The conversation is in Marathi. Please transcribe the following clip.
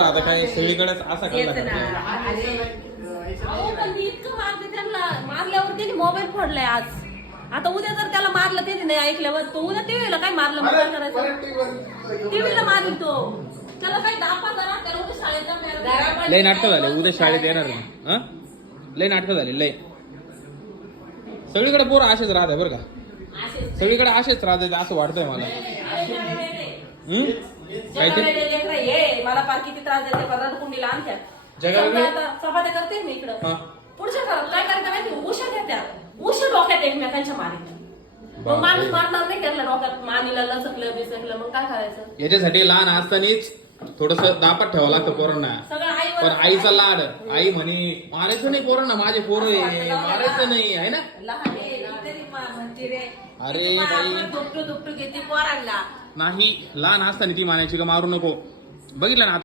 आता काय सगळीकडेच असा तेच करला ना. अहो, पण मी इतकं मारते त्यांना. मारल्यावर त्यांनी मोबाईल फोडलाय आज. आता उद्या जर त्याला मारलं त्यांनी नाही ऐकल्यावर तो उद्या टीव्हीला काय मारलं मग काय करायचं? टीव्हीला मारेल तो. त्याला काही दापा जरा त्याला उद्या शाळेत जाऊन लय नाटकं झाले उद्या शाळेत येणार नाही. हा लय नाटकं झाले लय. सगळीकडे पोरं असेच राहते बरं का. सगळीकडे असेच राहते असं वाटतंय मला. काय ते मला पार किती त्रास देते परत कुंडीला आणत्या जगावेगळे? चपात्या करते मी इकडं हा. पुढच्या घरात काय करता माहिती उशा घेत्या उशा डोक्यात एकमेकांच्या मारीत मग बापरे. माणूस मारणार नाही त्याला डोक्यात मानीला लचकलं बिसकलं मग काय करायचं याच्यासाठी लहान असतानाच थोडस दापात ठेवावं लागतं पोरांना. सगळं आईवर पण आईचा लाड आई म्हणे मारायचं नाही पोरांना माझे पोरं आहे मारायचं नाही आहे ना. लहान आहे ना, तरी म्हणते रे. अरे बाई दुपटू दुपटू घेते पोरांना. नाही लहान असताना ती मानायची का मारू नको. बघितलं ना आता